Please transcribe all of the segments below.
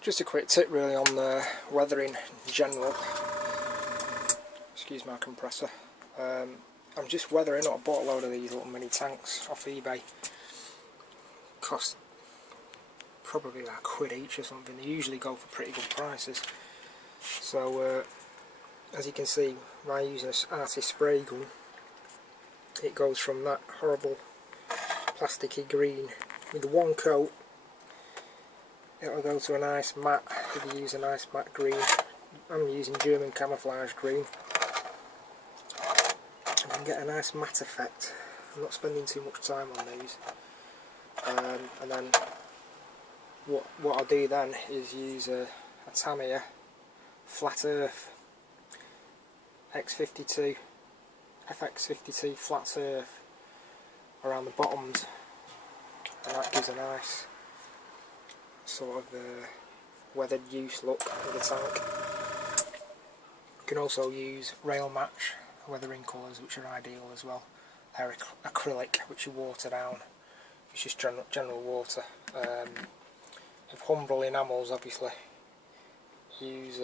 Just a quick tip really on the weathering in general. Excuse my compressor. I'm just weathering up. I bought a load of these little mini tanks off eBay. Cost probably like £1 each or something. They usually go for pretty good prices. So as you can see, by using an artist spray gun, it goes from that horrible plasticky green with one coat, it'll go to a nice matte, if you use a nice matte green. I'm using German camouflage green. You can get a nice matte effect. I'm not spending too much time on these. And then what I'll do then is use a Tamiya Flat Earth FX52 Flat Earth around the bottoms, and that gives a nice sort of weathered use look of the tank. You can also use Rail Match weathering colours, which are ideal as well. They're acrylic, which you water down. It's just general water. If Humbrol enamels, obviously use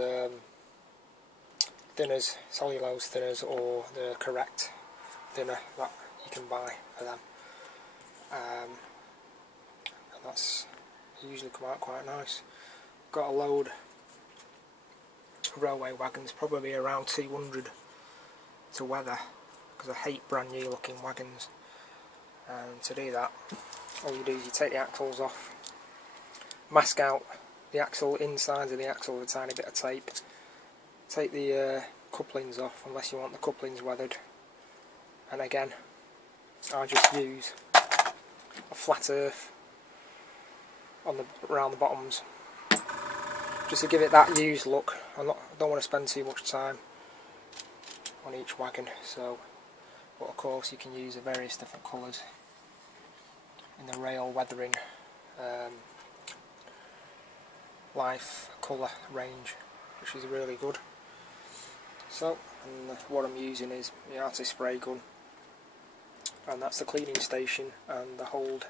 thinners, cellulose thinners, or the correct thinner that you can buy for them. And that's usually come out quite nice. Got a load of railway wagons, probably around 200 to weather, because I hate brand new looking wagons. And to do that, all you do is you take the axles off, mask out the axle insides of the axle with a tiny bit of tape, take the couplings off unless you want the couplings weathered, and again I just use a Flat Earth around the bottoms just to give it that used look. I don't want to spend too much time on each wagon, but of course you can use the various different colours in the rail weathering life colour range, which is really good. So, and what I'm using is the artist spray gun, and that's the cleaning station, and the hold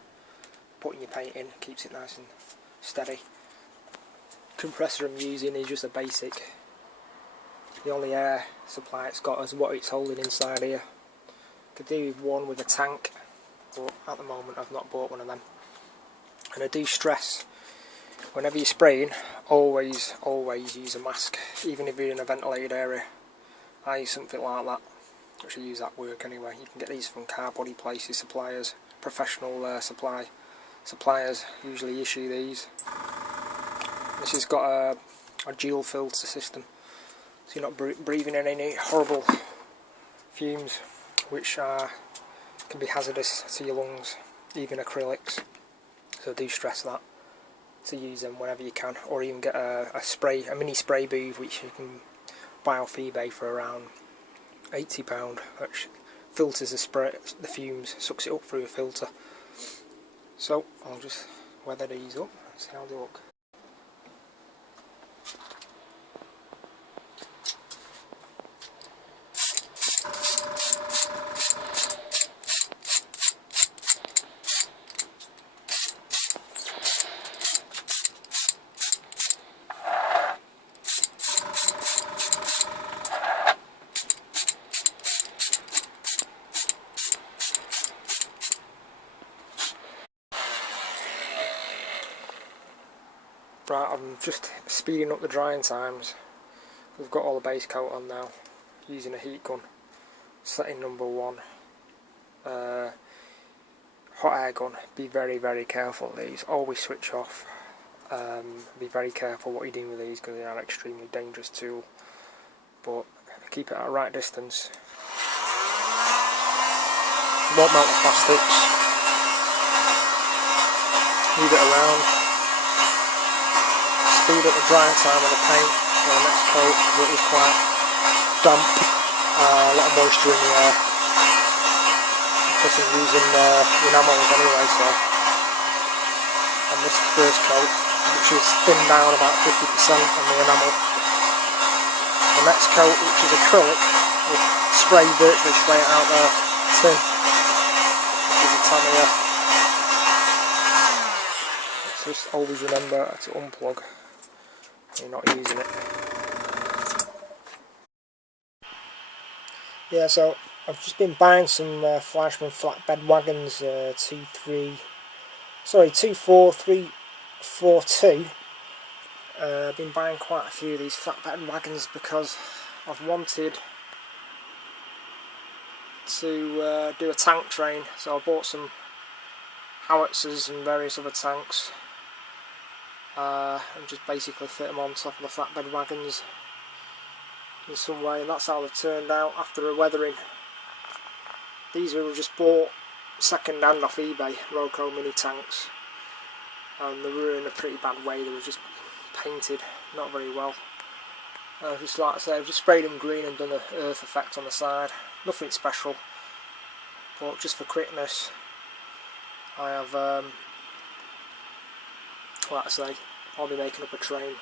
putting your paint in keeps it nice and steady. Compressor I'm using is just a basic. The only air supply it's got is what it's holding inside here. Could do with one with a tank, but at the moment I've not bought one of them. And I do stress, whenever you're spraying, always use a mask, even if you're in a ventilated area. I use something like that, which I use at work anyway. You can get these from car body places, suppliers, professional suppliers usually issue these. This has got a dual filter system, so you're not breathing in any horrible fumes which can be hazardous to your lungs, even acrylics. So do stress that, to use them whenever you can, or even get a mini spray booth which you can buy off eBay for around £80, which filters the fumes, sucks it up through a filter. So I'll just weather these up and see how they look. Right, I'm just speeding up the drying times. We've got all the base coat on now, using a heat gun. Setting number 1, hot air gun. Be very careful with these, always switch off. Be very careful what you're doing with these, because they are an extremely dangerous tool, but keep it at the right distance. Won't melt the plastics. Move it around. Speed up the drying time of the paint for the next coat, because it is quite damp, a lot of moisture in the air, because I'm using the enamels anyway. So on this first coat, which is thinned down about 50% on the enamel, the next coat, which is acrylic, will spray virtually straight out the tin, which is a Tamiya. Just always remember to unplug you're not using it. Yeah, so I've just been buying some Fleischmann flatbed wagons, 24342. I've been buying quite a few of these flatbed wagons because I've wanted to do a tank train, so I bought some howitzers and various other tanks and just basically fit them on top of the flatbed wagons in some way, and that's how they've turned out after a weathering. These were just bought second hand off eBay, ROCO mini tanks, and they were in a pretty bad way. They were just painted not very well. Just like I say, I've just sprayed them green and done an earth effect on the side. Nothing special, but just for quickness I have, like I say, I'll be making up a train,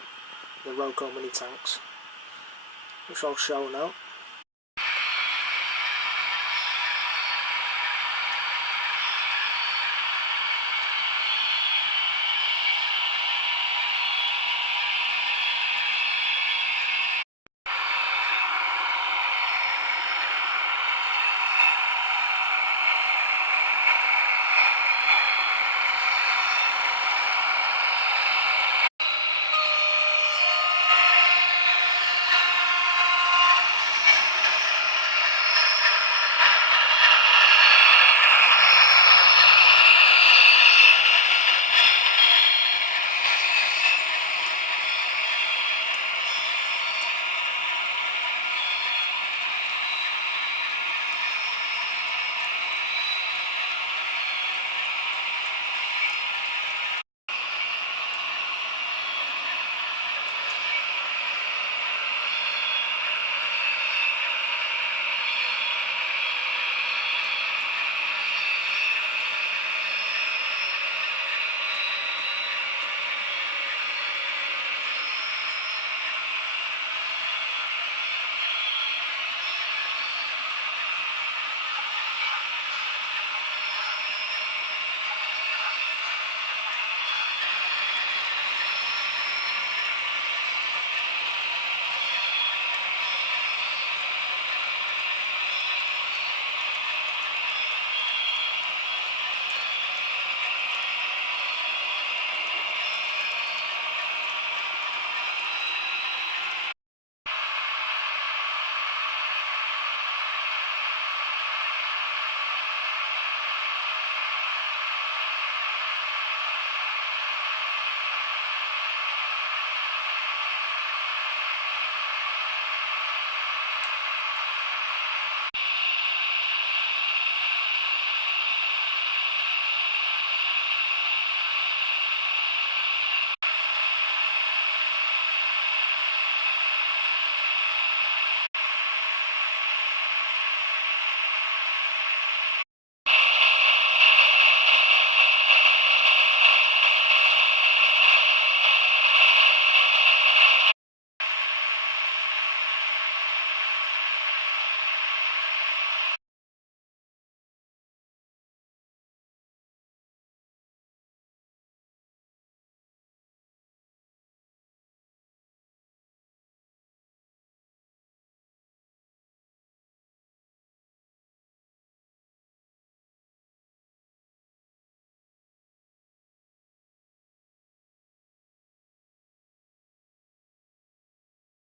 the ROCO mini tanks, which I'll show now.